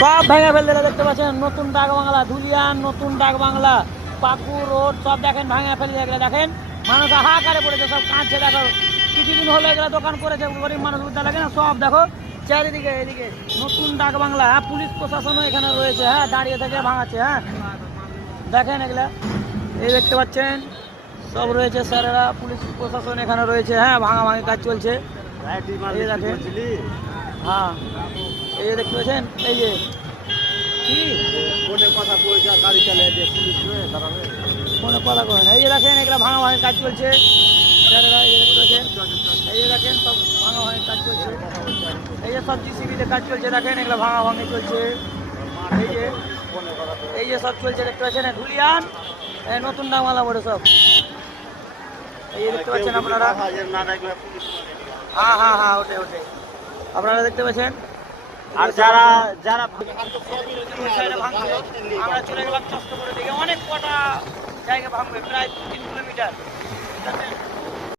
সব ভেঙে ফেলতে দেখতে পাচ্ছেন। নতুন ডাক বাংলা, ধুলিয়ান নতুন ডাক বাংলা, পাকুর রোড সব দেখেন ভেঙে ফেলে এগুলো দেখেন। মানুষ হাহাকারে পড়েছে, সব কাঁদছে। দেখো কিছুদিন হলো এগুলো দোকান করেছে, গরিব মানুষ উদ্ধার লাগে না। সব দেখো চারিদিকে এদিকে নতুন ডাক বাংলা। হ্যাঁ, পুলিশ প্রশাসনও এখানে রয়েছে। হ্যাঁ, দাঁড়িয়ে থেকে ভাঙাচ্ছে। হ্যাঁ দেখেন এগুলা, এই দেখতে পাচ্ছেন সব রয়েছে স্যারেরা, পুলিশ প্রশাসন এখানে রয়েছে। হ্যাঁ, ভাঙাভাঙি কাজ চলছে। এই দেখেন, হ্যাঁ এই যে দেখতে পাচ্ছেন। এই যে কি ফোনে কথা বলছে, গাড়ি চালিয়ে দিয়ে পুলিশ দাঁড়াবে, ফোনে কথা কয় না। এই যে দেখেন এগুলা ভাঙাভাঙি কাজ চলছে স্যারেরা। এই যে দেখতে পাচ্ছেন, এই যে দেখেন সব ভাঙাভাঙি কাজ চলছে। এই যে সব জিসিবিতে কাজ চলছে, দেখেন এগুলা ভাঙাভাঙি চলছে। এই যে সব চলছে দেখতে পাচ্ছেন। ধুলিয়ান নতুন ডাকবাংলা বলে সব এই যে দেখতে পাচ্ছেন আপনারা। হ্যাঁ হ্যাঁ হ্যাঁ, ওটাই ওটাই আপনারা দেখতে পাচ্ছেন। আর যারা যারা আমরা চলে গেলাম কষ্ট করে দিকে, অনেক কটা জায়গা ভাঙবে, প্রায় 3 কিলোমিটার।